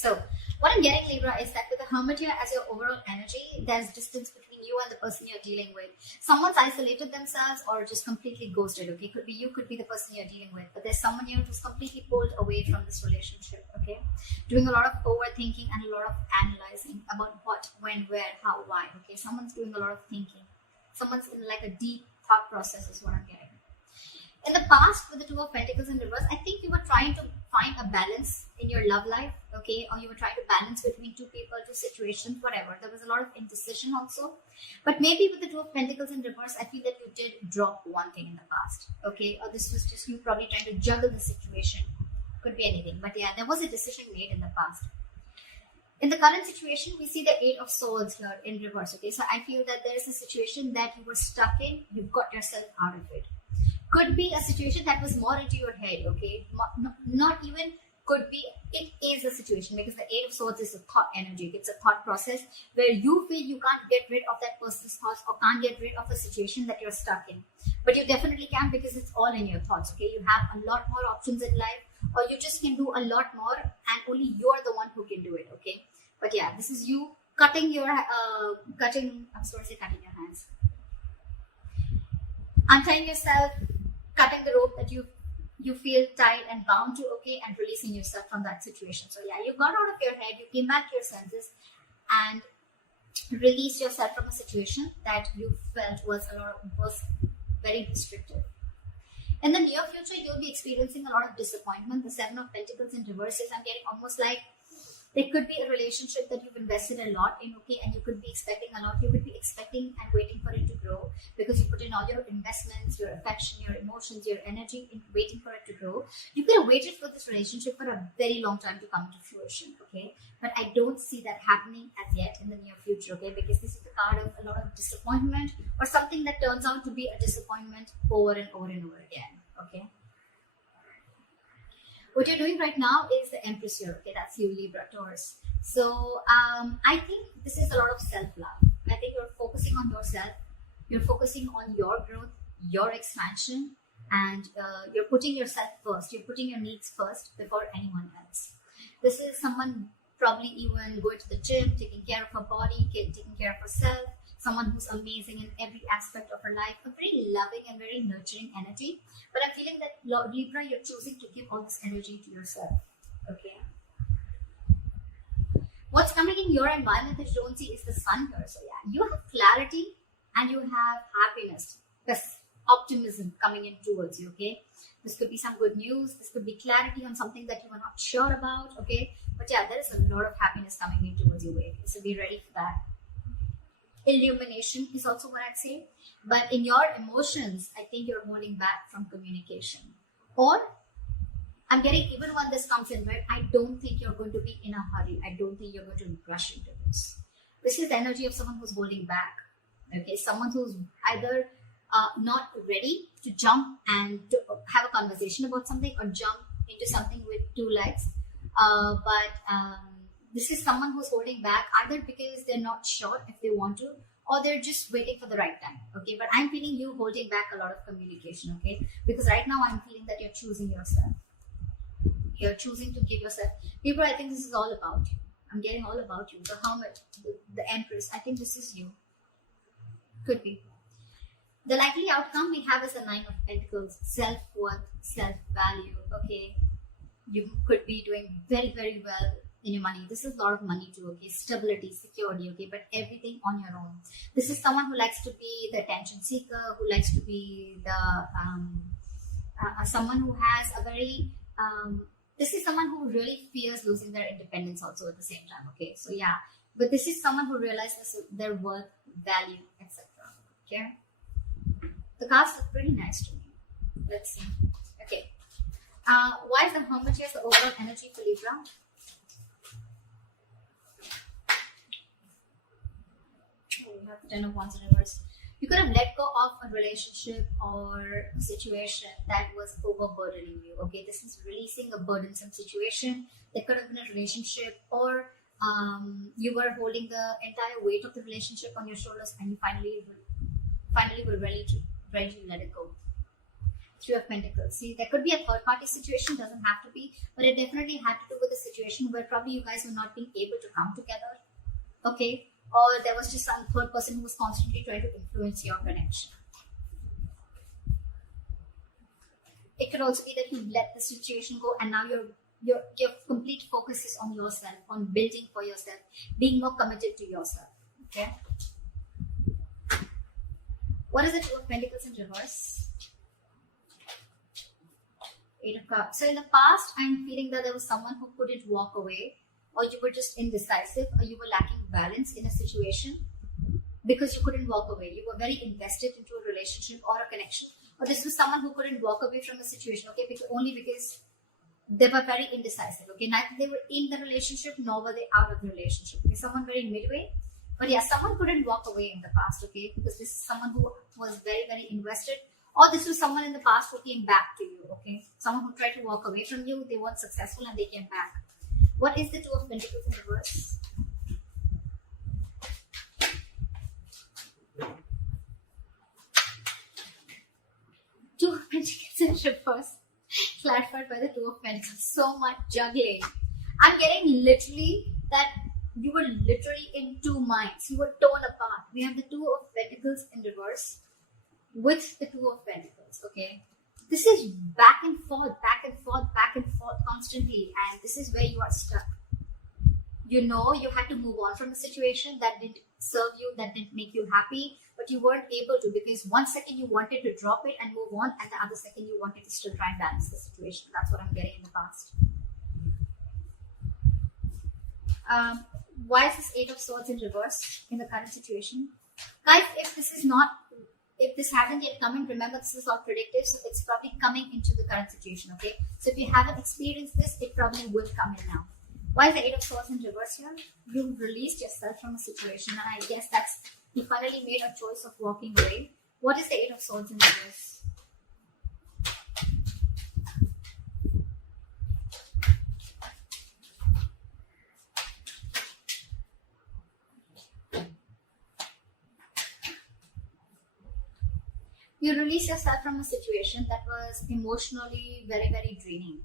So what I'm getting, Libra, is that with the Hermit here as your overall energy, there's distance between you and the person you're dealing with. Someone's isolated themselves or just completely ghosted, okay? Could be you, could be the person you're dealing with. But there's someone here who's completely pulled away from this relationship, okay? Doing a lot of overthinking and a lot of analyzing about what, when, where, how, why, okay? Someone's doing a lot of thinking. Someone's in like a deep thought process is what I'm getting. In the past, with the Two of Pentacles in reverse, I think you were trying to find a balance in your love life, okay? Or you were trying to balance between two people, two situations, whatever. There was a lot of indecision also. But maybe with the Two of Pentacles in reverse, I feel that you did drop one thing in the past, okay? Or this was just you probably trying to juggle the situation. Could be anything. But yeah, there was a decision made in the past. In the current situation, we see the Eight of Swords here in reverse, okay? So I feel that there is a situation that you were stuck in. You got yourself out of it. Could be a situation that was more into your head, okay? Not even could be, it is a situation, because the Eight of Swords is a thought energy. It's a thought process where you feel you can't get rid of that person's thoughts or can't get rid of the situation that you're stuck in. But you definitely can, because it's all in your thoughts, okay? You have a lot more options in life, or you just can do a lot more and only you're the one who can do it, okay? But yeah, this is you cutting your, cutting your hands. Untying yourself, cutting the rope that you feel tied and bound to, okay, and releasing yourself from that situation. So yeah, you got out of your head, you came back to your senses and released yourself from a situation that you felt was very restrictive. In the near future, you'll be experiencing a lot of disappointment. The Seven of Pentacles in reverse is, I'm getting almost like there could be a relationship that you've invested a lot in, okay, and you could be expecting a lot. You could be expecting and waiting for it to grow because you put in all your investments, your affection, your emotions, your energy in waiting for it to grow. You could have waited for this relationship for a very long time to come to fruition, okay? But I don't see that happening as yet in the near future, okay? Because this is the card of a lot of disappointment or something that turns out to be a disappointment over and over and over again, okay? What you're doing right now is the Empress here, okay? That's you, Libra, Taurus. So I think this is a lot of self-love. I think you're focusing on yourself. You're focusing on your growth, your expansion, and you're putting yourself first. You're putting your needs first before anyone else. This is someone probably even going to the gym, taking care of her body, taking care of herself, someone who's amazing in every aspect of her life, a very loving and very nurturing energy. But I'm feeling that, Libra, you're choosing to give all this energy to yourself, okay? What's coming in your environment that you don't see is the Sun here. So yeah, you have clarity and you have happiness, this optimism coming in towards you, okay? This could be some good news. This could be clarity on something that you are not sure about, okay? But yeah, there is a lot of happiness coming in towards your way, so be ready for that. Illumination is also what I'd say. But in your emotions, I think you're holding back from communication. Or I'm getting, even when this comes in, right, I don't think you're going to be in a hurry. I don't think you're going to rush into this. This is the energy of someone who's holding back. Okay, someone who's either not ready to jump and to have a conversation about something or jump into something with two legs. This is someone who's holding back either because they're not sure if they want to, or they're just waiting for the right time, okay? But I'm feeling you holding back a lot of communication, okay? Because right now I'm feeling that you're choosing yourself. You're choosing to give yourself. People, I think this is all about you. I'm getting all about you. The Hermit, the Empress, I think this is you. Could be. The likely outcome we have is the Nine of Pentacles, self-worth, self-value, okay? You could be doing very, very well in your money. This is a lot of money too, okay? Stability, security, okay? But everything on your own. This is someone who likes to be the attention seeker, who likes to be the someone who has a very this is someone who really fears losing their independence also at the same time, okay? So yeah, but this is someone who realizes their worth, value, etc. Okay, the cards look pretty nice to me. Let's see. Okay, why is the Hermit here the overall energy for Libra? We have the Ten of Wands in reverse. You could have let go of a relationship or a situation that was overburdening you. Okay, this is releasing a burdensome situation. That could have been a relationship, or you were holding the entire weight of the relationship on your shoulders, and you finally were ready to let it go. Three of Pentacles. See, there could be a third party situation, doesn't have to be, but it definitely had to do with a situation where probably you guys were not being able to come together. Okay, or there was just some third person who was constantly trying to influence your connection. It could also be that you let the situation go and now your complete focus is on yourself, on building for yourself, being more committed to yourself. Okay. What is the Two of Pentacles in reverse? Eight of Cups. So in the past, I'm feeling that there was someone who couldn't walk away, or you were just indecisive, or you were lacking balance in a situation because you couldn't walk away. You were very invested into a relationship or a connection, or this was someone who couldn't walk away from a situation, okay, only because they were very indecisive, okay, neither they were in the relationship nor were they out of the relationship, okay, someone very midway. But yeah, someone couldn't walk away in the past, okay, because this is someone who was very, very invested, or this was someone in the past who came back to you, okay, someone who tried to walk away from you, they weren't successful and they came back. What is the Two of Pentacles in reverse? Two of Pentacles in reverse, clarified by the Two of Pentacles. So much juggling. I'm getting literally that you were literally in two minds. You were torn apart. We have the Two of Pentacles in reverse with the Two of Pentacles, okay? This is back and forth, back and forth, back and forth constantly, and this is where you are stuck. You know you had to move on from a situation that didn't serve you, that didn't make you happy, but you weren't able to because one second you wanted to drop it and move on, and the other second you wanted to still try and balance the situation. That's what I'm getting in the past. Why is this Eight of Swords in reverse in the current situation? Guys, if this hasn't yet come in, remember this is all predictive, so it's probably coming into the current situation, okay? So if you haven't experienced this, it probably will come in now. Why is the Eight of Swords in reverse here? You released yourself from a situation, and I guess that's, you finally made a choice of walking away. What is the Eight of Swords in reverse? You release yourself from a situation that was emotionally very, very draining.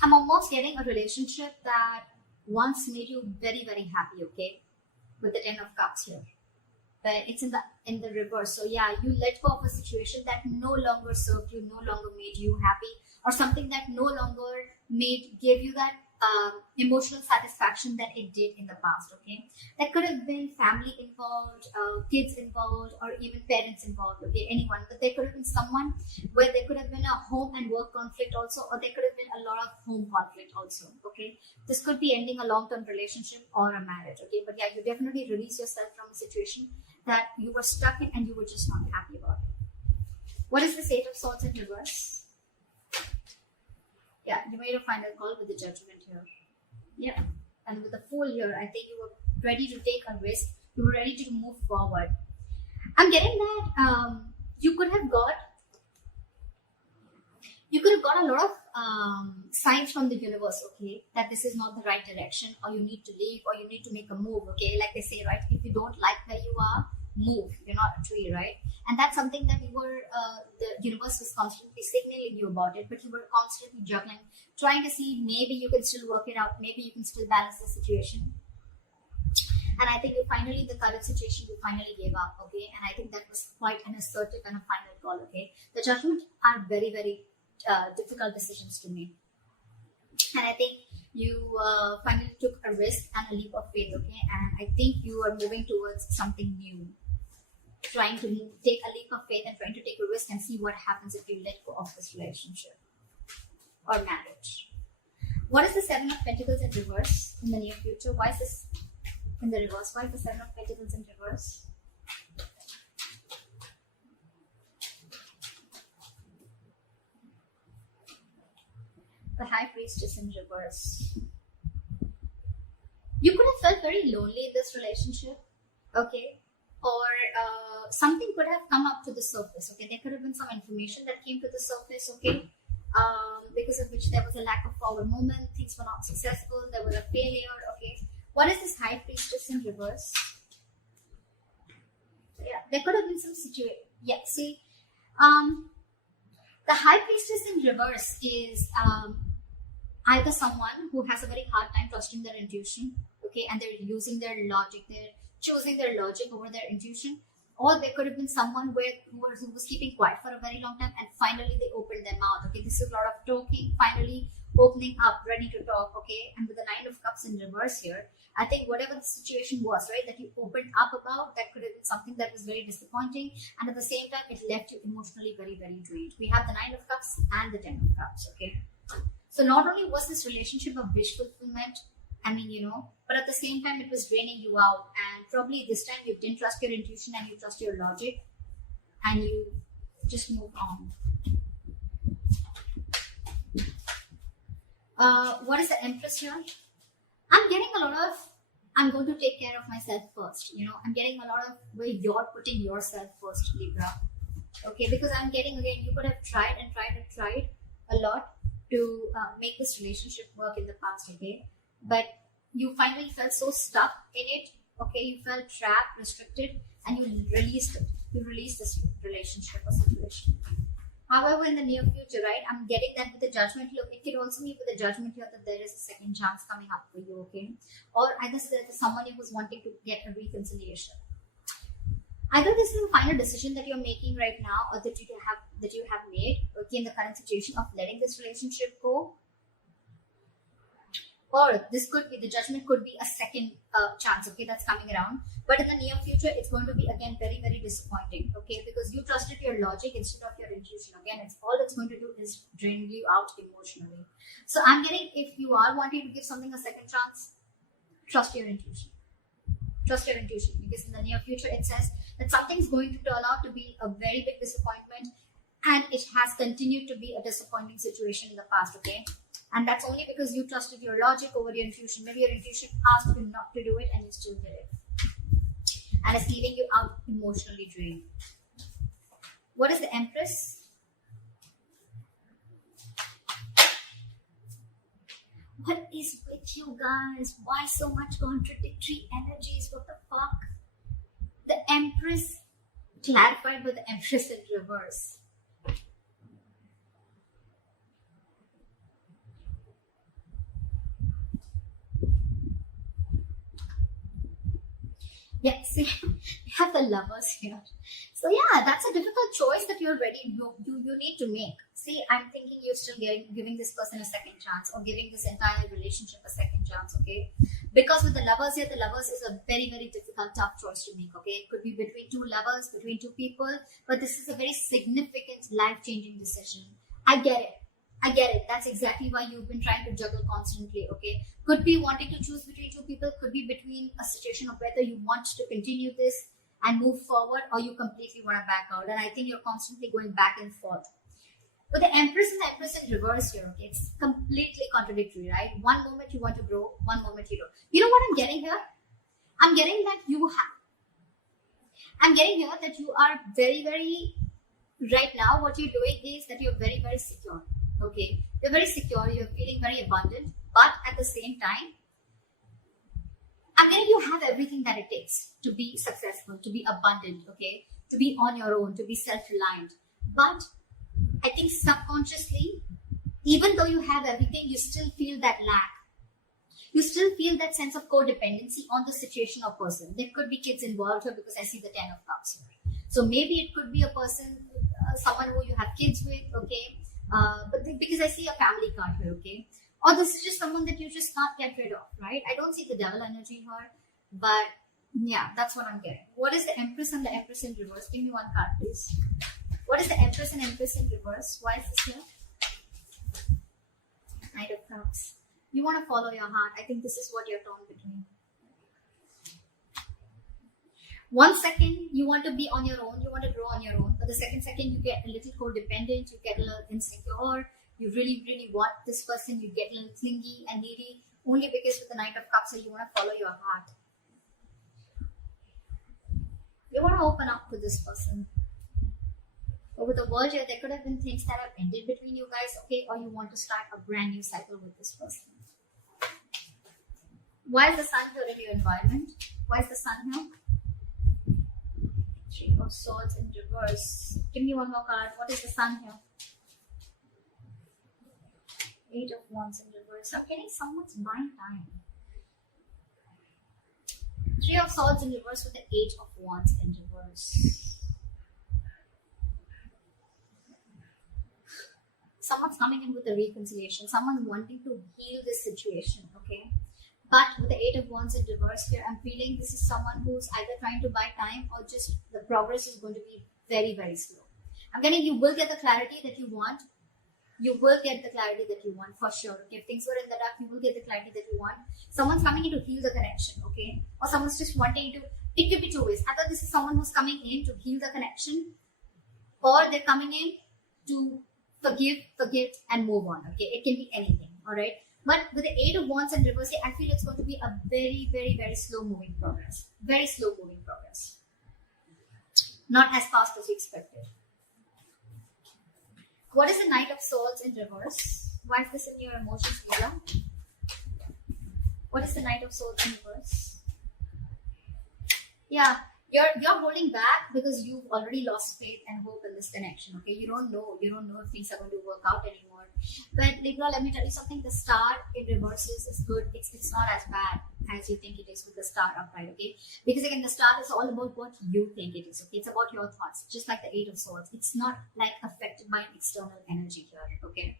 I'm almost getting a relationship that once made you very, very happy, okay? With the Ten of Cups here. But it's in the reverse. So yeah, you let go of a situation that no longer served you, no longer made you happy, or something that no longer gave you that emotional satisfaction that it did in the past, okay? That could have been family involved, kids involved, or even parents involved, okay? Anyone. But there could have been someone where there could have been a home and work conflict also, or there could have been a lot of home conflict also, okay? This could be ending a long-term relationship or a marriage, okay? But yeah, you definitely release yourself from a situation that you were stuck in and you were just not happy about it. What is this Eight of Swords in reverse? Yeah, you made a final call with the Judgment here. Yeah, and with the Fool here, I think you were ready to take a risk. You were ready to move forward. I'm getting that you could have got a lot of signs from the universe, okay, that this is not the right direction, or you need to leave, or you need to make a move, okay? Like they say, right? If you don't like where you are, move. You're not a tree, right? And that's something that the universe was constantly signaling you about it, but you were constantly juggling, trying to see maybe you can still work it out, maybe you can still balance the situation. And I think the current situation, you finally gave up, okay? And I think that was quite an assertive and a final call, okay? The Judgment are very, very difficult decisions to make. And I think you finally took a risk and a leap of faith, okay? And I think you are moving towards something new. Trying to take a leap of faith and trying to take a risk and see what happens if you let go of this relationship or marriage. What is the Seven of Pentacles in reverse in the near future? Why is this in the reverse? Why is the Seven of Pentacles in reverse? The High Priestess in reverse. You could have felt very lonely in this relationship, okay? Or something could have come up to the surface, okay? There could have been some information that came to the surface, okay? Because of which there was a lack of forward movement, things were not successful, there was a failure, okay? What is this High Priestess in reverse? Yeah, there could have been some situation. Yeah, see, The High Priestess in reverse is either someone who has a very hard time trusting their intuition, okay, and they're using their logic, they're choosing their logic over their intuition, or there could have been someone who was keeping quiet for a very long time and finally they opened their mouth, okay. This is a lot of talking, finally opening up, ready to talk, okay. And with the Nine of Cups in reverse here, I think whatever the situation was, right, that you opened up about, that could have been something that was very disappointing, and at the same time it left you emotionally very, very drained. We have the Nine of Cups and the Ten of Cups, okay. So not only was this relationship a wish fulfillment, I mean, but at the same time, it was draining you out. And probably this time you didn't trust your intuition and you trust your logic and you just moved on. What is the Empress here? I'm getting a lot of, I'm going to take care of myself first. I'm getting a lot of where you're putting yourself first, Libra. Okay, because I'm getting, again, you could have tried a lot to make this relationship work in the past, okay? But you finally felt so stuck in it, okay? You felt trapped, restricted, and you released it. You released this relationship or situation. However, in the near future, right, I'm getting that with the Judgment here. It could also be with the Judgment here that there is a second chance coming up for you, okay? Or either there's someone who's wanting to get a reconciliation. Either this is a final decision that you're making right now, or that you have made, okay, in the current situation of letting this relationship go. Or this could be, the Judgment could be a second chance, okay, that's coming around. But in the near future, it's going to be, again, very, very disappointing, okay, because you trusted your logic instead of your intuition. Again, all it's going to do is drain you out emotionally. So I'm getting, if you are wanting to give something a second chance, trust your intuition. Trust your intuition, because in the near future, it says that something's going to turn out to be a very big disappointment, and it has continued to be a disappointing situation in the past, okay? And that's only because you trusted your logic over your intuition. Maybe your intuition asked you not to do it and you still did it. And it's leaving you out emotionally drained. What is the Empress? What is with you guys? Why so much contradictory energies? What the fuck? The Empress clarified with the Empress in reverse. Yeah, see, we have the Lovers here. So yeah, that's a difficult choice that you're ready, you need to make. See, I'm thinking you're still giving this person a second chance, or giving this entire relationship a second chance, okay? Because with the Lovers here, the Lovers is a very, very difficult, tough choice to make, okay? It could be between two lovers, between two people, but this is a very significant, life-changing decision. I get it. That's exactly why you've been trying to juggle constantly, okay? Could be wanting to choose between two people, could be between a situation of whether you want to continue this and move forward, or you completely want to back out. And I think you're constantly going back and forth. But the Empress and the Empress in reverse here, okay? It's completely contradictory, right? One moment you want to grow, one moment you don't. You know what I'm getting here? I'm getting that you are very, very, right now, what you're doing is that you're very, very secure. Okay, you're very secure, you're feeling very abundant, but at the same time, I mean, you have everything that it takes to be successful, to be abundant, okay, to be on your own, to be self-reliant. But I think subconsciously, even though you have everything, you still feel that lack. You still feel that sense of codependency on the situation or person. There could be kids involved here because I see the Ten of Cups here. So maybe it could be a person, someone who you have kids with, okay. Because I see a family card here, okay? Or this is just someone that you just can't get rid of, right? I don't see the Devil energy here, but yeah, that's what I'm getting. What is the Empress and the Empress in reverse? Give me one card, please. What is the Empress and Empress in reverse? Why is this here? Knight of Cups. You want to follow your heart. I think this is what you're torn between. 1 second, you want to be on your own, you want to grow on your own. But the second you get a little codependent, you get a little insecure, you really, really want this person, you get a little clingy and needy, only because with the Knight of Cups, so you want to follow your heart. You want to open up to this person. But with the World here, there could have been things that have ended between you guys, okay? Or you want to start a brand new cycle with this person. Why is the Sun here in your environment? Why is the Sun here? Three of Swords in reverse. Give me one more card. What is the Sun here? Eight of Wands in reverse. I'm getting someone's buying time. Three of Swords in reverse with the Eight of Wands in reverse. Someone's coming in with a reconciliation. Someone's wanting to heal this situation, okay? But with the Eight of Wands in reverse here, I'm feeling this is someone who's either trying to buy time or just the progress is going to be very, very slow. I'm getting you will get the clarity that you want. You will get the clarity that you want for sure. Okay? If things were in the dark, you will get the clarity that you want. Someone's coming in to heal the connection, okay? Or someone's just wanting to, it could be two ways. Either this is someone who's coming in to heal the connection, or they're coming in to forgive, forget, and move on, okay? It can be anything, all right? But with the Eight of Wands in reverse, I feel it's going to be a very, very, very slow moving progress. Very slow moving progress. Not as fast as you expected. What is the Knight of Swords in reverse? Why is this in your emotions, Libra? What is the Knight of Swords in reverse? Yeah, you're holding back because you've already lost faith and hope in this connection. Okay, you don't know if things are going to work out anymore. But Libra, let me tell you something. The Star in reverses is good. It's not as bad as you think it is with the Star upright. Okay, because again, the Star is all about what you think it is. Okay, it's about your thoughts. Just like the Eight of Swords, it's not like affected by external energy here. Okay.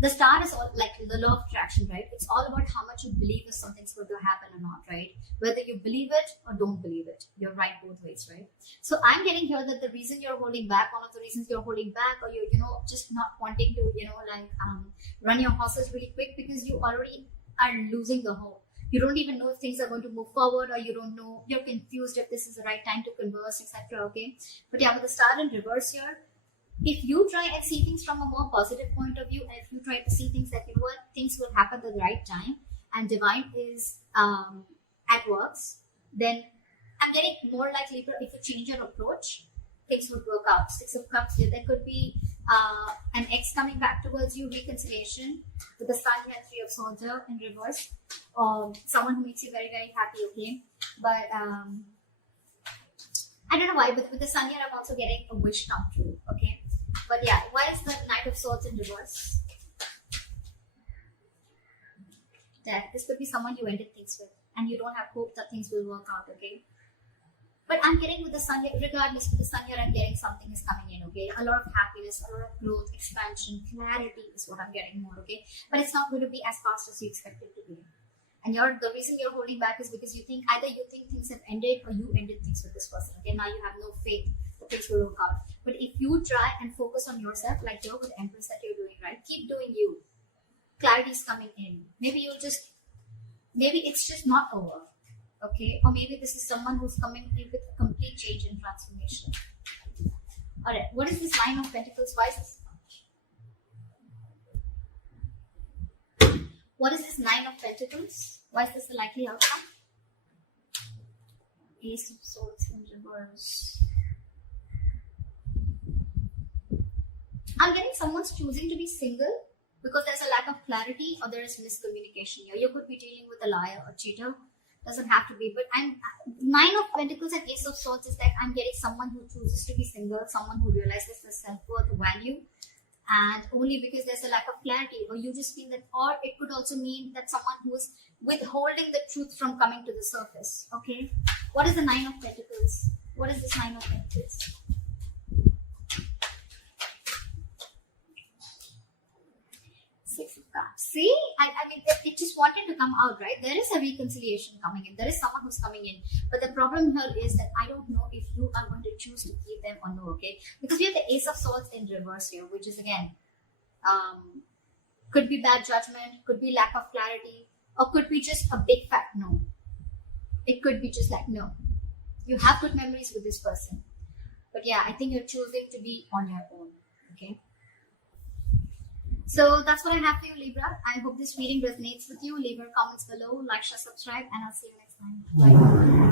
The Star is all like the law of attraction, right? It's all about how much you believe if something's going to happen or not, right? Whether you believe it or don't believe it. You're right both ways, right? So I'm getting here that the reason you're holding back, one of the reasons you're holding back, or you're, just not wanting to, run your horses really quick because you already are losing the hope. You don't even know if things are going to move forward, or you don't know, you're confused if this is the right time to converse, etc. Okay. But yeah, with the Star in reverse here, if you try and see things from a more positive point of view, and if you try to see things that things will happen at the right time, and divine is at works, then I'm getting more like Libra. If you change your approach, things would work out. Six of Cups here. There could be an ex coming back towards you, reconciliation with the Sun here, Three of Swords here in reverse, or someone who makes you very, very happy. Okay, but I don't know why, but with the Sun here, I'm also getting a wish come true. Okay. But yeah, why is the Knight of Swords in reverse? That this could be someone you ended things with, and you don't have hope that things will work out, okay? But I'm getting with the Sun here, regardless with the Sun here, I'm getting something is coming in, okay? A lot of happiness, a lot of growth, expansion, clarity is what I'm getting more, okay? But it's not going to be as fast as you expect it to be. And the reason you're holding back is because you think things have ended, or you ended things with this person, okay? Now you have no faith that things will work out. But if you try and focus on yourself, like you're with the Empress that you're doing, right? Keep doing you. Clarity is coming in. Maybe it's just not over, okay? Or maybe this is someone who's coming in with a complete change and transformation. All right, what is this Nine of Pentacles? Why is this? What is this Nine of Pentacles? Why is this the likely outcome? Ace of Swords in reverse. I'm getting someone's choosing to be single because there's a lack of clarity, or there is miscommunication here. You could be dealing with a liar or cheater. Doesn't have to be, but Nine of Pentacles and Ace of Swords is like I'm getting someone who chooses to be single, someone who realizes their self-worth, value, and only because there's a lack of clarity, or you just feel that, or it could also mean that someone who is withholding the truth from coming to the surface. Okay, what is the Nine of Pentacles? What is this Nine of Pentacles? See, I mean, it just wanted to come out, right? There is a reconciliation coming in. There is someone who's coming in. But the problem here is that I don't know if you are going to choose to keep them or no, okay? Because we have the Ace of Swords in reverse here, which is, again, could be bad judgment, could be lack of clarity, or could be just a big fat no. It could be just like, no. You have good memories with this person. But yeah, I think you're choosing to be on your own, okay? So that's what I have for you, Libra. I hope this reading resonates with you. Leave your comments below, like, share, subscribe, and I'll see you next time. Bye.